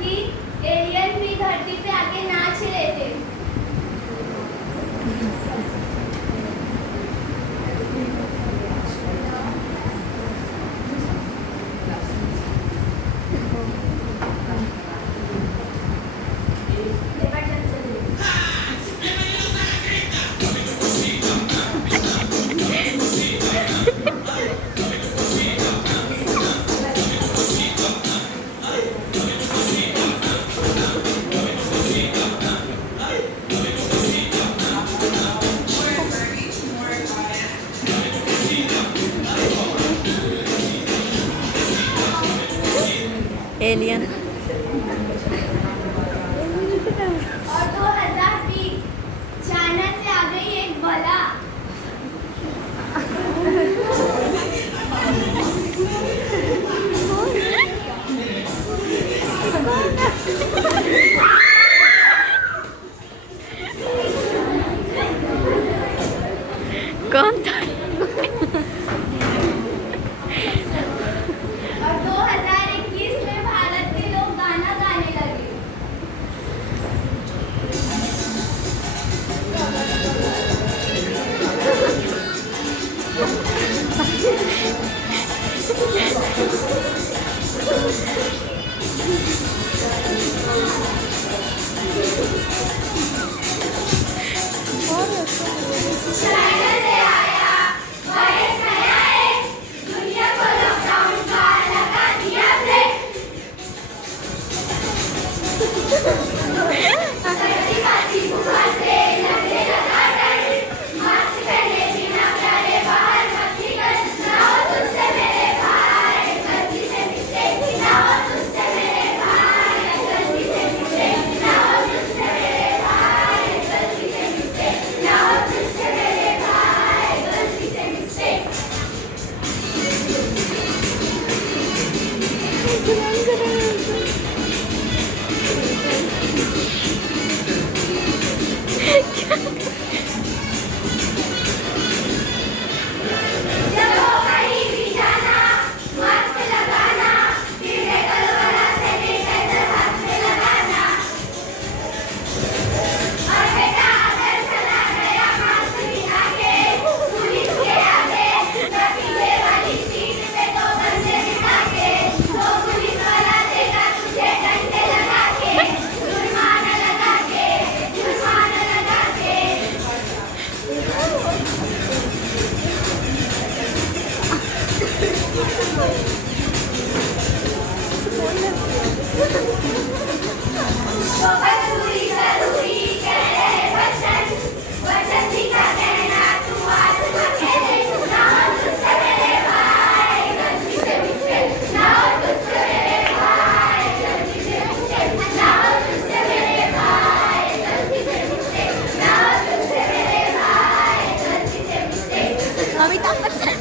कि एलियन भी धरती पे आके नाच रहे थे। एलियन। और 2020 चाइना से आ गई एक बला। कौन था? और 2021 में भारत के लोग गाना गाने लगे। चाइना से आया वायरस नया है, दुनिया को लॉकडाउन का लगा दिया ब्रेक। सर्दी खांसी बुखार से लगने लगा डर, मास्क पहने बिना प्यारे बाहर मत निकल, ना हो तुझसे मेरे भाई गलती से मिस्टेक, ना हो तुझसे मेरे भाई गलती से मिस्टेक, ना हो तुझसे मेरे भाई गलती से मिस्टेक, ना हो तुझसे मेरे भाई गलती से मिस्टेक। जब हो कहीं भी जाना मास्क लगाना, फिर कलवरा सैनिटाइजर हाथ में लगाना। और बेटा अगर चला गया मास्क बिना के पुलिस के आगे, न पीछे वाली सीट पे दो बंदे बिठा के, तो पुलिस वाला देगा तुझे डंडे लगा के, जुर्माना लगा के, जुर्माना लगा के। तो जरूरी जरूरी कह रहे वचन, वचन जी का कहना तू आज अकेले, ना हो तुझसे मेरे भाई गलती से मिस्टेक, ना हो तुझसे मेरे भाई गलती से मिस्टेक, ना हो तुझसे मेरे भाई गलती से मिस्टेक, ना हो तुझसे मेरे भाई गलती से मिस्टेक। अमिताभ बच्चन।